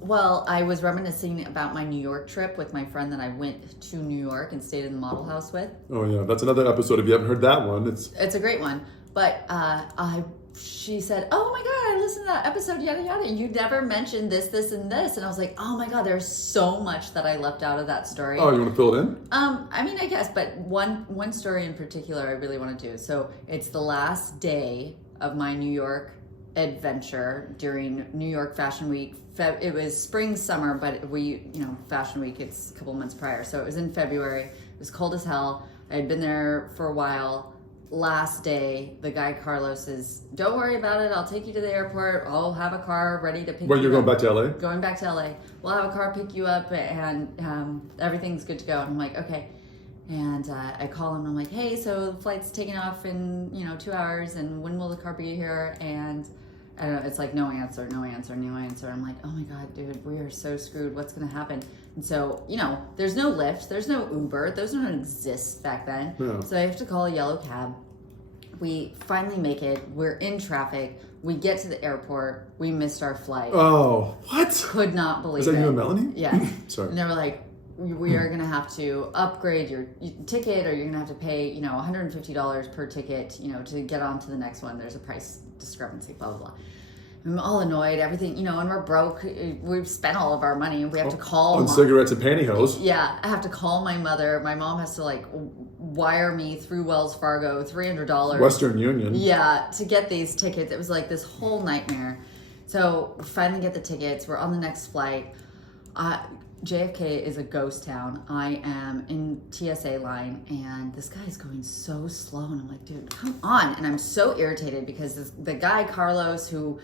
Well, I was reminiscing about my New York trip with my friend that I went to New York and stayed in the model house with. Oh yeah, that's another episode. If you haven't heard that one, it's a great one. But she said, "Oh my God, I listened to that episode, yada yada. You never mentioned this, this, and this." And I was like, "Oh my God, there's so much that I left out of that story." Oh, you want to fill it in? I mean, I guess, but one story in particular I really want to do. So it's the last day of my New York adventure during New York Fashion Week. It was spring, summer, but Fashion Week, it's a couple months prior. So it was in February. It was cold as hell. I had been there for a while. Last day, the guy Carlos is, don't worry about it. I'll take you to the airport. I'll have a car ready to pick you up. Where you're going back to LA? Going back to LA. We'll have a car pick you up and everything's good to go. And I'm like, okay. And I call him and I'm like, hey, so the flight's taking off in 2 hours, and when will the car be here? And I don't know, it's like no answer. I'm like, oh my God, dude, we are so screwed. What's gonna happen? And so, there's no Lyft, there's no Uber, those don't exist back then. Yeah. So I have to call a yellow cab. We finally make it. We're in traffic. We get to the airport. We missed our flight. Oh, what? Could not believe it. Is that you and Melanie? Yeah. Sorry. And they were like, we are going to have to upgrade your ticket, or you're going to have to pay, $150 per ticket, to get on to the next one. There's a price discrepancy, blah, blah, blah. I'm all annoyed, everything, and we're broke. We've spent all of our money. We have to call on cigarettes and pantyhose. Yeah, I have to call my mother. My mom has to wire me through Wells Fargo $300. Western Union. Yeah, to get these tickets. It was like this whole nightmare. So we finally get the tickets. We're on the next flight. JFK is a ghost town. I am in TSA line, and this guy is going so slow, and I'm like, dude, come on. And I'm so irritated because the guy, Carlos, who,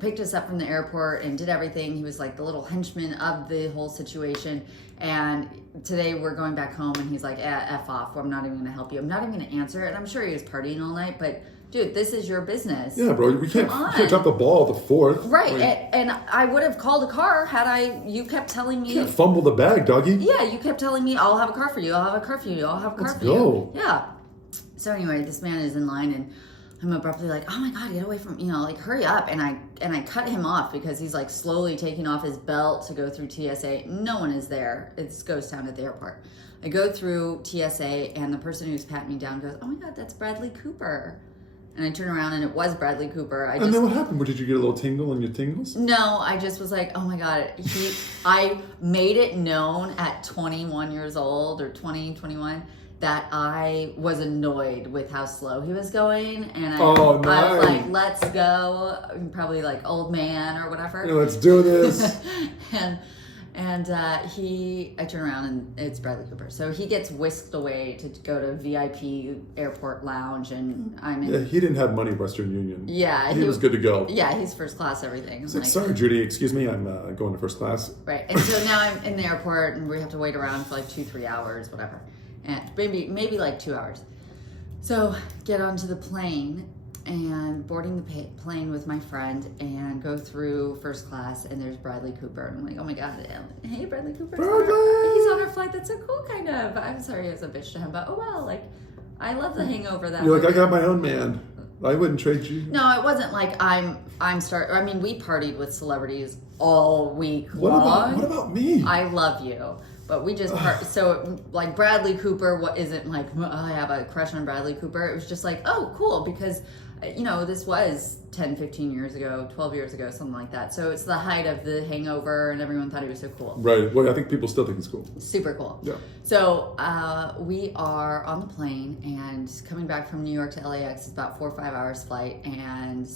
picked us up from the airport and did everything, he was like the little henchman of the whole situation. And today we're going back home, and he's like, F off. I'm not even going to help you. I'm not even going to answer. And I'm sure he was partying all night, but dude, this is your business. Yeah, bro, we can't drop the ball at the fourth. Right, and I would have called a car had you kept telling me. You can't fumble the bag, doggy. Yeah, you kept telling me, I'll have a car for you, I'll have a car for you, I'll have a car Let's for go. you. Yeah. So anyway, this man is in line, and I'm abruptly like, oh my God, get away from, hurry up. And I cut him off because he's like slowly taking off his belt to go through TSA. No one is there. It's ghost town at the airport. I go through TSA, and the person who's patting me down goes, oh my God, that's Bradley Cooper. And I turned around, and it was Bradley Cooper. And then what happened? Did you get a little tingle in your tingles? No, I just was like, oh my God. I made it known at 21 years old, or 20, 21, that I was annoyed with how slow he was going. And I was like, let's go. Probably like old man or whatever. Yeah, let's do this. I turn around, and it's Bradley Cooper. So he gets whisked away to go to VIP airport lounge, and I'm in. Yeah, he didn't have money, Western Union. Yeah. He was good to go. Yeah, he's first class, everything. He's like, sorry, Judy, excuse me, I'm going to first class. Right. And so now I'm in the airport, and we have to wait around for like 2-3 hours, whatever. And maybe like 2 hours. So get onto the plane, and boarding the plane with my friend, and go through first class, and there's Bradley Cooper, and I'm like, oh my God, hey, Bradley Cooper, he's on our flight. That's so cool, kind of. I'm sorry I was a bitch to him, but oh well, like, I love The Hangover. You're like, I got my own man. I wouldn't trade you. No, it wasn't like we partied with celebrities all week long. What about me? I love you. But we just so like Bradley Cooper, what isn't like, I have a crush on Bradley Cooper. It was just like, oh, cool, because this was 10, 15 years ago, 12 years ago, something like that. So it's the height of The Hangover, and everyone thought he was so cool. Right. Well, I think people still think he's cool. Super cool. Yeah. So we are on the plane, and coming back from New York to LAX is about 4 or 5 hours flight, and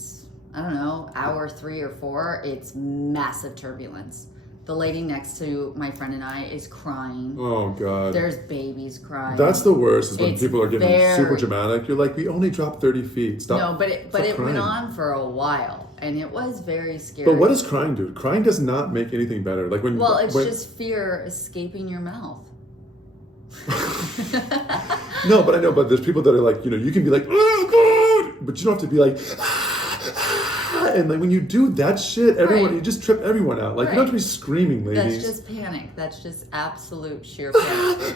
I don't know, hour 3 or 4, it's massive turbulence. The lady next to my friend and I is crying. Oh, God. There's babies crying. That's the worst, is when It's people are getting very- super dramatic. You're like, we only dropped 30 feet. Stop. No, but it crying. went on for a while, and it was very scary. But what does crying do? Crying does not make anything better. Like when. Well, it's just fear escaping your mouth. No, but I know. But there's people that are like, you can be like, oh, God, but you don't have to be like. And like when you do that shit, everyone you just trip everyone out. Like you don't have to be screaming, ladies. That's just panic. That's just absolute sheer panic.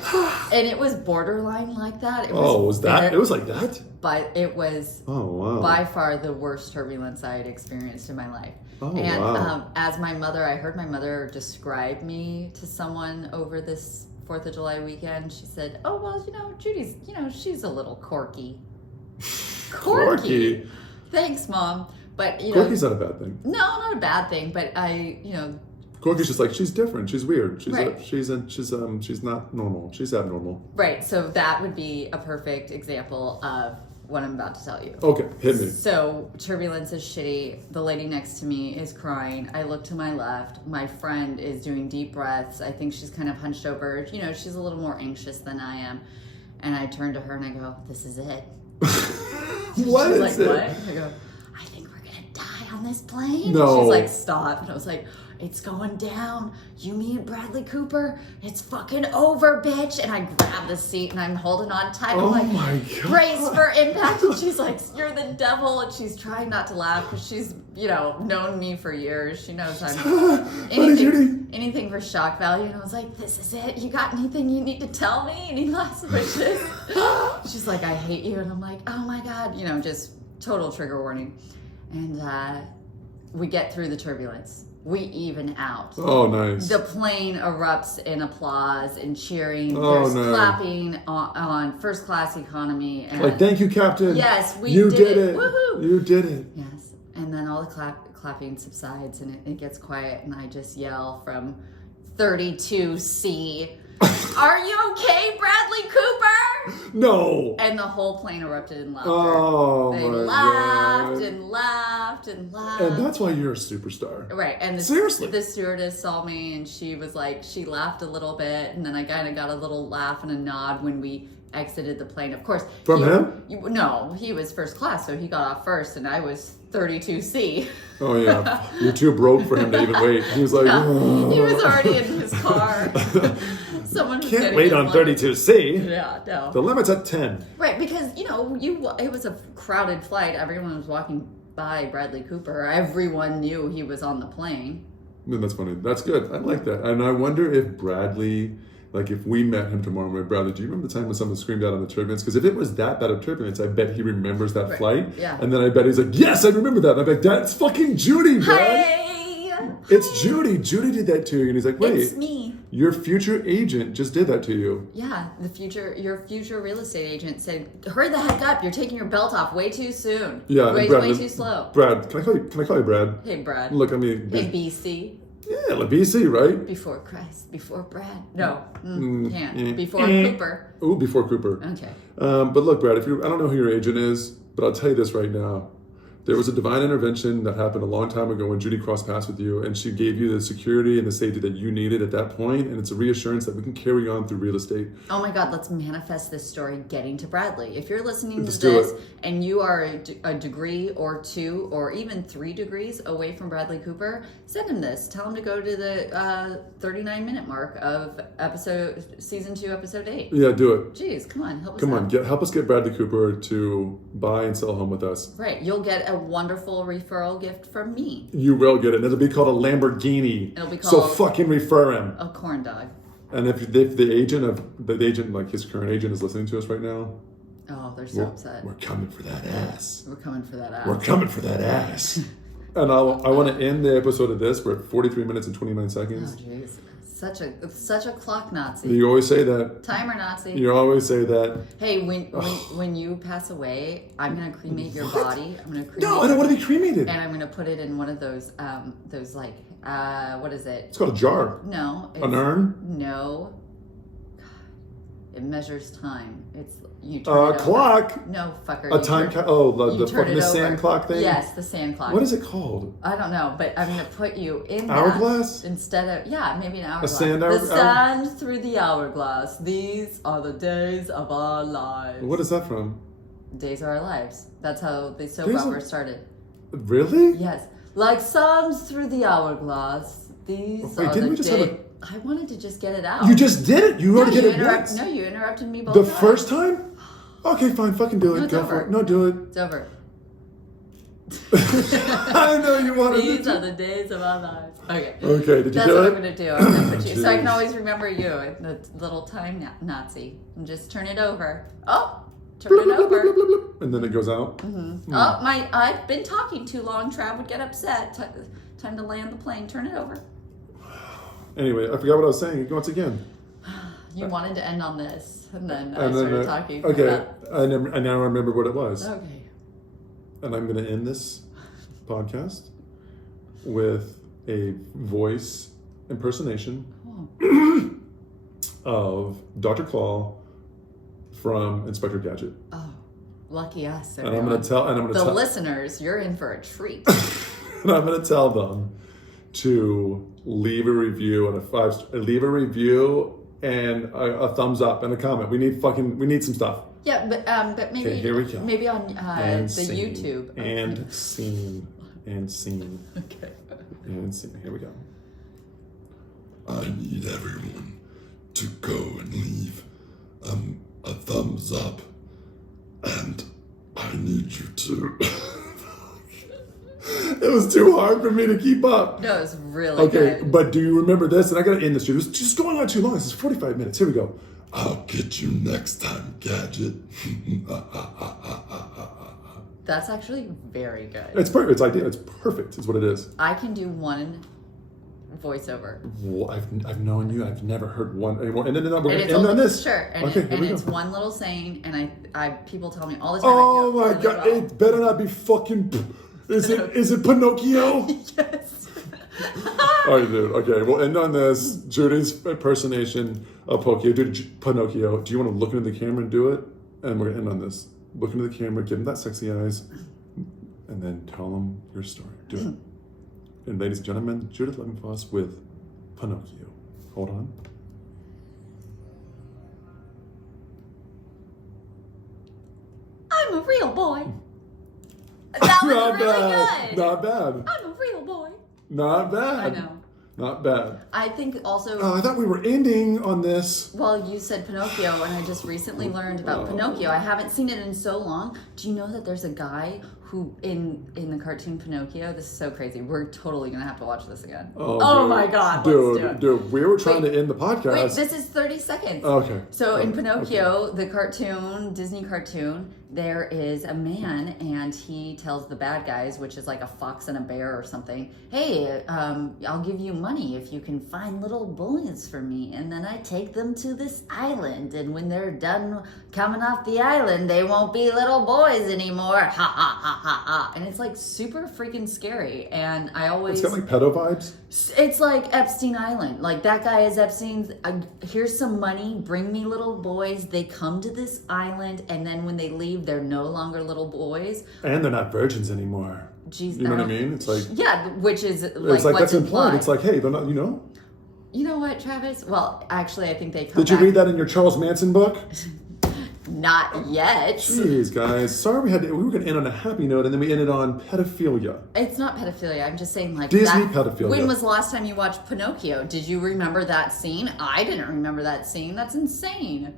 And it was borderline like that. It was that? It was like that? But it was by far the worst turbulence I had experienced in my life. Oh, and wow. As I heard my mother describe me to someone over this 4th of July weekend. She said, "Oh, well, Judy's, she's a little quirky." Quirky? Thanks, Mom. But, quirky's not a bad thing. No, not a bad thing, but quirky's just like, she's different, she's weird, she's right. she's not normal, she's abnormal. Right, so that would be a perfect example of what I'm about to tell you. Okay, hit me. So turbulence is shitty. The lady next to me is crying. I look to my left. My friend is doing deep breaths. I think she's kind of hunched over. She's a little more anxious than I am. And I turn to her and I go, "This is it." What is like, it? What? I go, "I think we're gonna die on this plane." No. She's like, "Stop." And I was like, "It's going down. You, me, and Bradley Cooper. It's fucking over, bitch." And I grab the seat and I'm holding on tight. I'm like, my God. "Brace for impact." And she's like, "You're the devil." And she's trying not to laugh because she's, known me for years. She knows I'm anything for shock value. And I was like, "This is it. You got anything you need to tell me? Any last wishes?" She's like, "I hate you." And I'm like, "Oh my God," just total trigger warning. And we get through the turbulence. We even out. Oh, nice. The plane erupts in applause and cheering. Oh, There's no. clapping on first class economy. And Like, thank you, Captain. Yes, you did it. Woohoo! You did it. Yes. And then all the clapping subsides and it gets quiet and I just yell from 32C, "Are you okay, Bradley Cooper?" No. And the whole plane erupted in laughter. Oh, They my laughed God. and laughed and laughed. And that's why you're a superstar. Right, and Seriously. the stewardess saw me and she was like, she laughed a little bit, and then I kind of got a little laugh and a nod when we exited the plane. Of course, From him? No, he was first class, so he got off first, and I was 32C. Oh yeah, you're too broke for him to even wait. He was like, Yeah, he was already in his car. Someone was can't getting wait in on line. 32C. Yeah, no. The limit's at 10. Right, because it was a crowded flight. Everyone was walking by Bradley Cooper. Everyone knew he was on the plane. No, that's funny. That's good. I like that. And I wonder if Bradley, like if we met him tomorrow, we're like, "Bradley, do you remember the time when someone screamed out on the turbulence?" Because if it was that bad of turbulence, I bet he remembers that Right. flight. Yeah. And then I bet he's like, "Yes, I remember that." And I'm like, "That's fucking Judy, bro." Hey! It's Judy. Judy did that to you. And he's like, "Wait, It's me. your future agent just did that to you." Yeah, your future real estate agent said, "Hurry the heck up! You're taking your belt off way too soon. Yeah, and way Brad, too slow." Brad, can I call you Brad? Hey, Brad. Look, I mean, Hey, BC. yeah, like BC, right? Before Christ. Before Brad. No, can't. yeah. Before Cooper. Ooh, before Cooper. Okay. But look, Brad, I don't know who your agent is, but I'll tell you this right now. There was a divine intervention that happened a long time ago when Judy crossed paths with you, and she gave you the security and the safety that you needed at that point, and it's a reassurance that we can carry on through real estate. Oh my God, let's manifest this story getting to Bradley. If you're listening Let's to do this it. and you are a degree or 2 or even 3 degrees away from Bradley Cooper, send him this. Tell him to go to the 39-minute mark of season 2, episode 8. Yeah, do it. Jeez, come on, help us Come out. on, help us get Bradley Cooper to buy and sell a home with us. Right, you'll get a wonderful referral gift from me. You will get it. And it'll be called a Lamborghini. It'll be So called- fucking refer him. A corn dog. And if the agent, like his current agent, is listening to us right now, Oh, they're so upset. we're coming for that ass. We're coming for that We're ass. coming for that ass. And I want to end the episode of this. We're at 43 minutes and 29 Oh, seconds. jeez. Such a clock Nazi. You always say that. Timer Nazi. You always say that. Hey, when you pass away, I'm gonna cremate your body. I'm gonna cremate. No, I don't want to be cremated. And I'm gonna put it in one of those like what is it? It's called a jar. No. An urn? No. It measures time. It's you turn it over. Clock. No, fucker. A time. The fucking the sand clock thing. Yes, the sand clock. What is it called? I don't know, but I'm gonna put you in Hourglass? that instead of maybe an hourglass. A sand the sand through the hourglass. These are the days of our lives. What is that from? Days of Our Lives. That's how the soap opera started. Really? Yes, like sands through the hourglass. These are the days. I wanted to just get it out. You just did it. You already did it once. No, you interrupted me both The times. first time? Okay, fine. Fucking do it. No, it's Go over. for it. No, do it. It's over. I know you wanted These are the days of our lives. Okay. Okay, did you That's do what it? I'm going to do. I'm going to put you, so I can Jeez. always remember you, the little time Nazi. And just turn it over. Oh, turn it over. And then it goes out. Mm-hmm. Oh, I've been talking too long. Trav would get upset. Time to land the plane. Turn it over. Anyway, I forgot what I was saying. Once again. You wanted to end on this, and then I started talking. Okay, about... I now remember what it was. Okay. And I'm going to end this podcast with a voice impersonation of Dr. Claw from Inspector Gadget. Oh, lucky us. And I'm going to tell the listeners, you're in for a treat. and I'm going to tell them to leave a review and leave a review and a thumbs up and a comment. We need some stuff. Yeah, but maybe Okay, here we go. Maybe on the scene. YouTube. And scene. Okay. And scene. Here we go. I need everyone to go and leave a thumbs up, and I need you to. It was too hard for me to keep up. No, it was really Okay, good. but do you remember this? And I gotta end this. This is just going on too long. This is 45 minutes. Here we go. I'll get you next time, Gadget. That's actually very good. It's perfect. It's ideal. It's perfect. It's what it is. I can do one voiceover. Well, I've known you. I've never heard one anymore. And then we're gonna it's end on this. Sure. And, Okay, here we it's go. one little saying, and I people tell me all the time. Oh I my do it god! really well. It better not be fucking. Is it Pinocchio? Yes. All right, dude. Okay, we'll end on this. Judy's impersonation of Pinocchio. Do you want to look into the camera and do it? And we're gonna end on this. Look into the camera, give him that sexy eyes, and then tell him your story. Do it. And ladies and gentlemen, Judith Lovingfoss with Pinocchio. Hold on. I'm a real boy. That was Not really bad. good. Not bad. I'm a real boy. Not bad. I know. Not bad. I think also. Oh, I thought we were ending on this. Well, you said Pinocchio, and I just recently learned about Pinocchio. I haven't seen it in so long. Do you know that there's a guy who, in the cartoon Pinocchio, this is so crazy. We're totally going to have to watch this again. Oh, dude. My God, Dude, let's do it. dude, we were trying to end the podcast. Wait, this is 30 seconds. Okay. So in Okay. Pinocchio, the cartoon, Disney cartoon, there is a man and he tells the bad guys, which is like a fox and a bear or something, hey, I'll give you money if you can find little boys for me. And then I take them to this island. And when they're done coming off the island, they won't be little boys anymore. Ha ha ha ha ha. And it's like super freaking scary. And I always... It's got like pedo vibes. It's like Epstein Island. Like that guy is Epstein's. Here's some money. Bring me little boys. They come to this island, and then when they leave, they're no longer little boys. And they're not virgins anymore. Jeez, You know what I mean? It's like... yeah, which is like It's like what's that's implied. implied. It's like, hey, they're not, you know? You know what, Travis? Well, actually, I think they come Did you back. read that in your Charles Manson book? Not yet. Jeez, guys. Sorry we were going to end on a happy note, and then we ended on pedophilia. It's not pedophilia. I'm just saying, like Disney that, pedophilia. When was the last time you watched Pinocchio? Did you remember that scene? I didn't remember that scene. That's insane.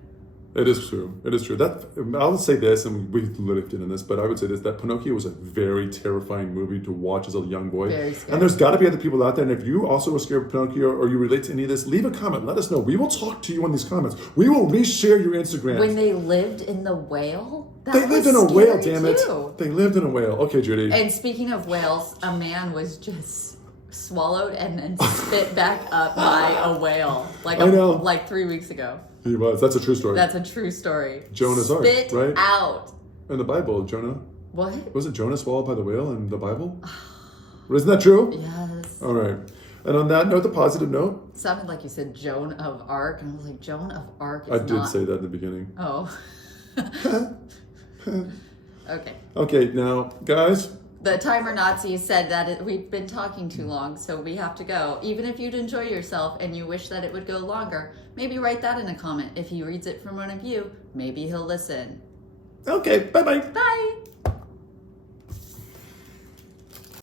It is true. It is true. I would say this, and we lived in this, but I would say this, that Pinocchio was a very terrifying movie to watch as a young boy. Very scary. And there's got to be other people out there, and if you also were scared of Pinocchio or you relate to any of this, leave a comment. Let us know. We will talk to you on these comments. We will reshare your Instagram. When they lived in the whale? That They lived was in a whale, scary damn it. too. They lived in a whale. Okay, Judy. And speaking of whales, a man was just swallowed and then spit back up by a whale. I know. Like 3 weeks ago. He was. That's a true story. That's a true story. Jonah's Ark, Spit right? out. In the Bible, Jonah. What? Was it Jonah swallowed by the whale in the Bible? Isn't that true? Yes. All right. And on that note, the positive note, Sounded like you said Joan of Arc, and I was like, Joan of Arc is I did not... say that in the beginning. Oh. Okay. Okay, now, guys, The timer Nazi said that we've been talking too long, so we have to go. Even if you'd enjoy yourself and you wish that it would go longer, maybe write that in a comment. If he reads it from one of you, maybe he'll listen. okay, bye-bye. Bye!